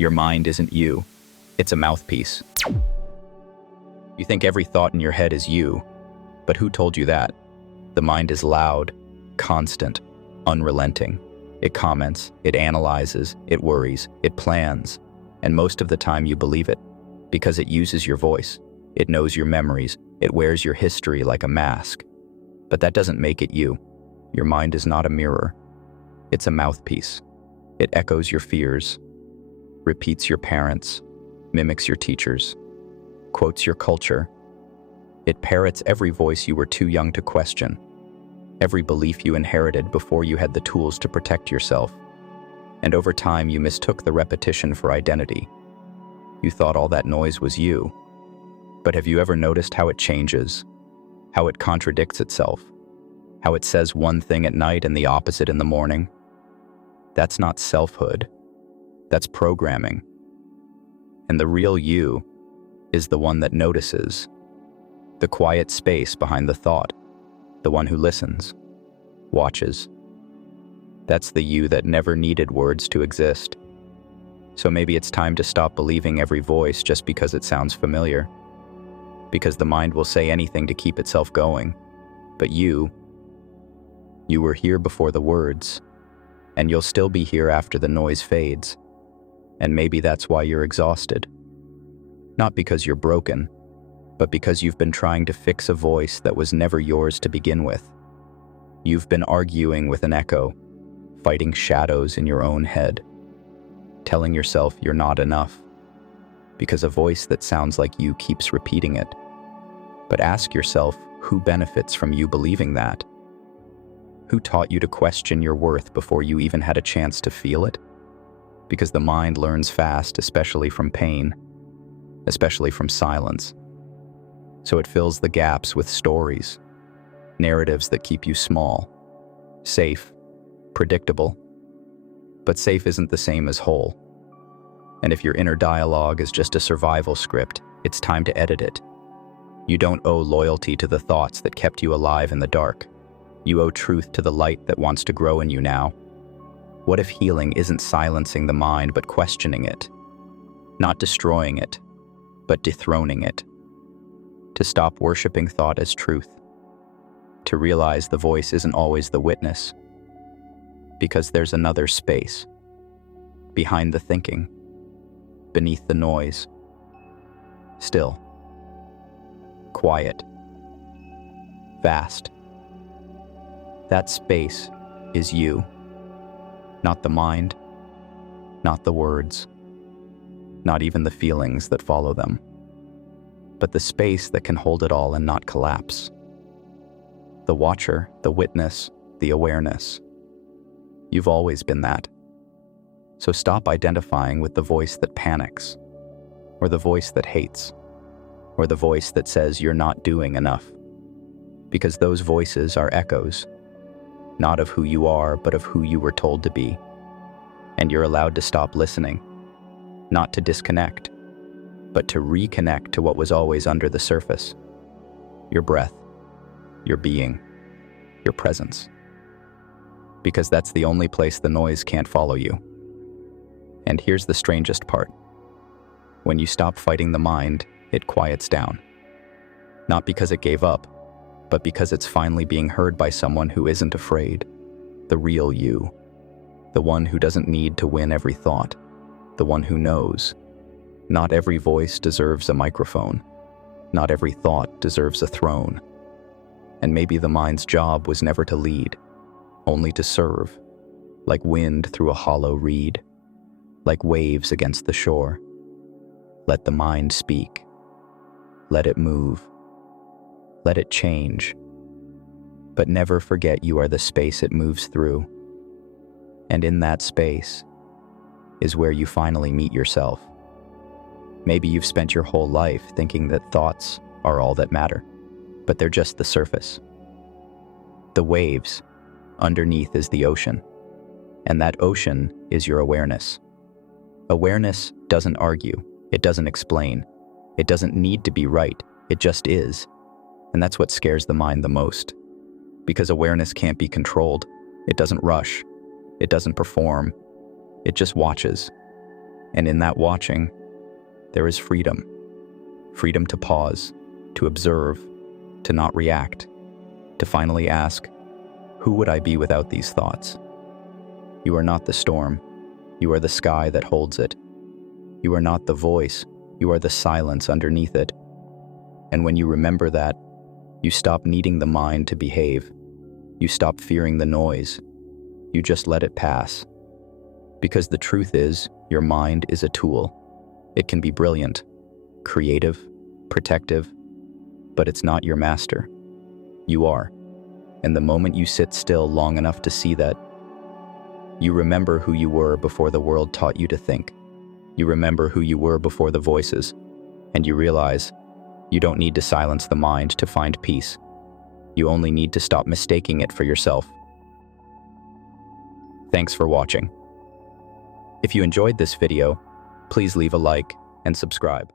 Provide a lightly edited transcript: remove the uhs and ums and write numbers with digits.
Your mind isn't you. It's a mouthpiece. You think every thought in your head is you, but who told you that? The mind is loud, constant, unrelenting. It comments, it analyzes, it worries, it plans, and most of the time you believe it, because it uses your voice, it knows your memories, it wears your history like a mask. But that doesn't make it you. Your mind is not a mirror. It's a mouthpiece. It echoes your fears, repeats your parents, mimics your teachers, quotes your culture. It parrots every voice you were too young to question, every belief you inherited before you had the tools to protect yourself. And over time, you mistook the repetition for identity. You thought all that noise was you. But have you ever noticed how it changes? How it contradicts itself? How it says one thing at night and the opposite in the morning? That's not selfhood. That's programming. And the real you is the one that notices, the quiet space behind the thought, the one who listens, watches. That's the you that never needed words to exist. So maybe it's time to stop believing every voice just because it sounds familiar. Because the mind will say anything to keep itself going. But you were here before the words, and you'll still be here after the noise fades. And maybe that's why you're exhausted. Not because you're broken, but because you've been trying to fix a voice that was never yours to begin with. You've been arguing with an echo, fighting shadows in your own head, telling yourself you're not enough, because a voice that sounds like you keeps repeating it. But ask yourself, who benefits from you believing that? Who taught you to question your worth before you even had a chance to feel it? Because the mind learns fast, especially from pain, especially from silence. So it fills the gaps with stories, narratives that keep you small, safe, predictable. But safe isn't the same as whole. And if your inner dialogue is just a survival script, it's time to edit it. You don't owe loyalty to the thoughts that kept you alive in the dark. You owe truth to the light that wants to grow in you now. What if healing isn't silencing the mind but questioning it? Not destroying it, but dethroning it. To stop worshiping thought as truth. To realize the voice isn't always the witness. Because there's another space. Behind the thinking. Beneath the noise. Still. Quiet. Vast. That space is you. Not the mind. Not the words. Not even the feelings that follow them. But the space that can hold it all and not collapse. The watcher, the witness, the awareness. You've always been that. So stop identifying with the voice that panics, or the voice that hates, or the voice that says you're not doing enough. Because those voices are echoes, not of who you are, but of who you were told to be. And you're allowed to stop listening, not to disconnect, but to reconnect to what was always under the surface. Your breath, your being, your presence. Because that's the only place the noise can't follow you. And here's the strangest part. When you stop fighting the mind, it quiets down. Not because it gave up, but because it's finally being heard by someone who isn't afraid. The real you. The one who doesn't need to win every thought. The one who knows. Not every voice deserves a microphone. Not every thought deserves a throne. And maybe the mind's job was never to lead, only to serve, like wind through a hollow reed, like waves against the shore. Let the mind speak. Let it move. Let it change. But never forget you are the space it moves through. And in that space is where you finally meet yourself. Maybe you've spent your whole life thinking that thoughts are all that matter, but they're just the surface. The waves, underneath is the ocean, and that ocean is your awareness. Awareness doesn't argue, it doesn't explain, it doesn't need to be right, it just is. And that's what scares the mind the most. Because awareness can't be controlled, it doesn't rush, it doesn't perform, it just watches. And in that watching, there is freedom. Freedom to pause, to observe, to not react, to finally ask, who would I be without these thoughts? You are not the storm. You are the sky that holds it. You are not the voice. You are the silence underneath it. And when you remember that, you stop needing the mind to behave. You stop fearing the noise. You just let it pass. Because the truth is, your mind is a tool. It can be brilliant, creative, protective, but it's not your master. You are. And the moment you sit still long enough to see that, you remember who you were before the world taught you to think. You remember who you were before the voices, and you realize you don't need to silence the mind to find peace. You only need to stop mistaking it for yourself. Thanks for watching. If you enjoyed this video, please leave a like and subscribe.